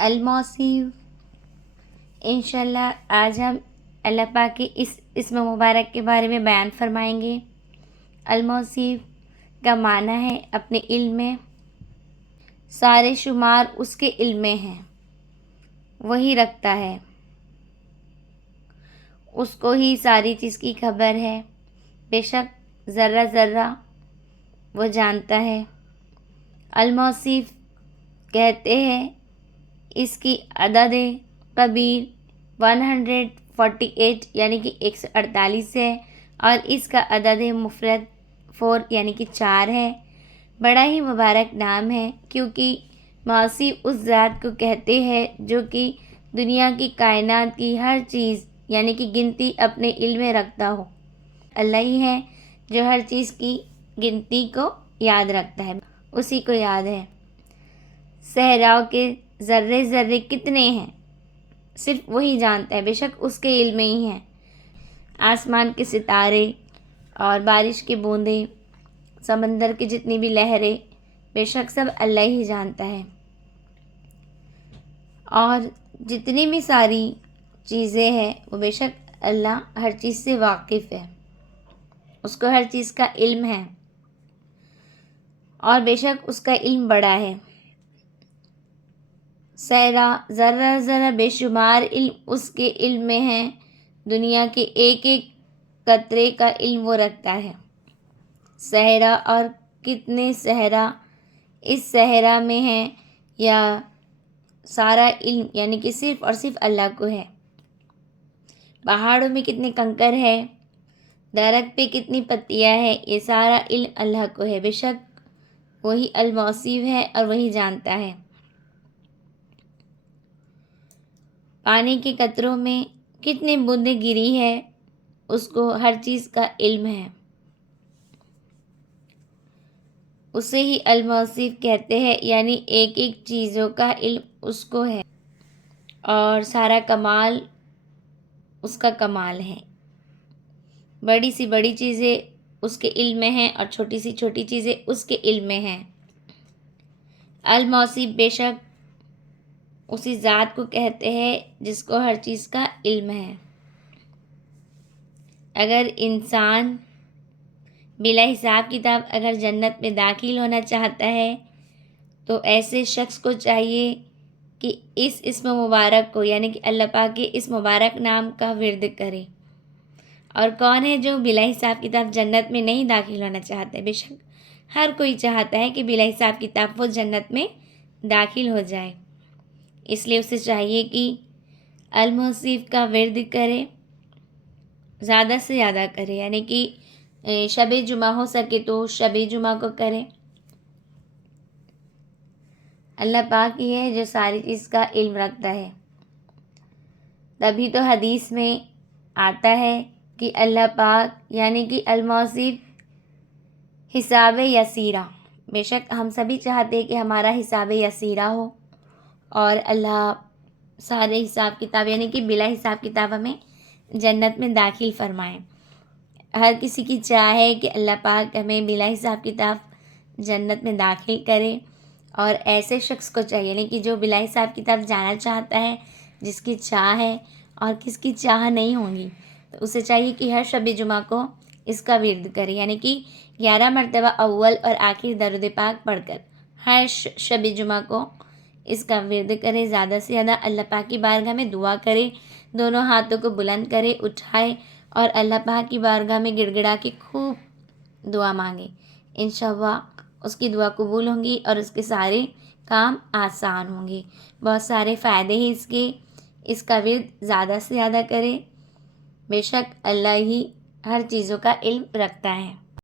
الموصف۔ انشاءاللہ آج ہم اللہ پاک کے اس اسم مبارک کے بارے میں بیان فرمائیں گے۔ الموصف کا معنی ہے اپنے علم میں، سارے شمار اس کے علم میں ہیں، وہی رکھتا ہے، اس کو ہی ساری چیز کی خبر ہے، بے شک ذرہ ذرہ وہ جانتا ہے۔ الموصف کہتے ہیں اس کی عدد کبیر 148 یعنی کہ 148 ہے، اور اس کا عدد مفرد 4 یعنی کہ 4 ہے۔ بڑا ہی مبارک نام ہے، کیونکہ موصف اس ذات کو کہتے ہیں جو کہ دنیا کی کائنات کی ہر چیز یعنی کہ گنتی اپنے علم میں رکھتا ہو۔ اللہ ہی ہے جو ہر چیز کی گنتی کو یاد رکھتا ہے، اسی کو یاد ہے۔ صحراؤں کے ذرے ذرے کتنے ہیں صرف وہی جانتا ہے، بے شک اس کے علم میں ہی ہیں۔ آسمان کے ستارے اور بارش کی بوندیں، سمندر کی جتنی بھی لہریں، بے شک سب اللہ ہی جانتا ہے۔ اور جتنی بھی ساری چیزیں ہیں وہ بے شک اللہ ہر چیز سے واقف ہے، اس کو ہر چیز کا علم ہے، اور بے شک اس کا علم بڑا ہے۔ ذرہ ذرہ بے شمار علم اس کے علم میں ہے، دنیا کے ایک ایک قطرے کا علم وہ رکھتا ہے۔ صحرا اور کتنے صحرا اس صحرا میں ہیں، یا سارا علم یعنی کہ صرف اور صرف اللہ کو ہے۔ پہاڑوں میں کتنے کنکر ہے، درخت پہ کتنی پتیاں ہیں، یہ سارا علم اللہ کو ہے، بے شک وہی الموصف ہے اور وہی جانتا ہے۔ پانی کے قطروں میں کتنے بوندیں گری ہے، اس کو ہر چیز کا علم ہے، اسے ہی الموصف کہتے ہیں، یعنی ایک ایک چیزوں کا علم اس کو ہے، اور سارا کمال اس کا کمال ہے۔ بڑی سی بڑی چیزیں اس کے علم میں ہیں اور چھوٹی سی چھوٹی چیزیں اس کے علم میں ہیں۔ الموصف بے شک اسی ذات کو کہتے ہیں جس کو ہر چیز کا علم ہے۔ اگر انسان بلا حساب کتاب اگر جنت میں داخل ہونا چاہتا ہے تو ایسے شخص کو چاہیے کہ اس اسم مبارک کو یعنی کہ اللہ پاک کے اس مبارک نام کا ورد کرے۔ اور کون ہے جو بلا حساب کتاب جنت میں نہیں داخل ہونا چاہتا ہے؟ بے شک ہر کوئی چاہتا ہے کہ بلا حساب کتاب وہ جنت میں داخل ہو جائے، اس لیے اسے چاہیے کہ الموصف کا ورد کرے، زیادہ سے زیادہ کرے، یعنی کہ شب جمعہ ہو سکے تو شب جمعہ کو کرے۔ اللہ پاک ہی ہے جو ساری چیز کا علم رکھتا ہے، تبھی تو حدیث میں آتا ہے کہ اللہ پاک یعنی کہ الموصف حساب یسیرہ، بے شک ہم سبھی چاہتے ہیں کہ ہمارا حساب یسیرہ ہو، اور اللہ سارے حساب کتاب یعنی کہ بلا حساب کتاب ہمیں جنت میں داخل فرمائیں۔ ہر کسی کی چاہ ہے کہ اللہ پاک ہمیں بلا حساب کتاب جنت میں داخل کرے، اور ایسے شخص کو چاہیے یعنی کہ جو بلا حساب کتاب جانا چاہتا ہے، جس کی چاہ ہے اور کس کی چاہ نہیں ہوگی، تو اسے چاہیے کہ ہر شب جمعہ کو اس کا ورد کرے، یعنی کہ 11 مرتبہ اول اور آخر درود پاک پڑھ کر ہر شب جمعہ کو اس کا ورد کرے، زیادہ سے زیادہ اللہ پاک کی بارگاہ میں دعا کرے، دونوں ہاتھوں کو بلند کرے، اٹھائے اور اللہ پاک کی بارگاہ میں گڑ گڑا کے خوب دعا مانگے۔ انشاءاللہ اس کی دعا قبول ہوں گی اور اس کے سارے کام آسان ہوں گے۔ بہت سارے فائدے ہیں اس کا ورد زیادہ سے زیادہ کرے، بے شک اللہ ہی ہر چیزوں کا علم رکھتا ہے۔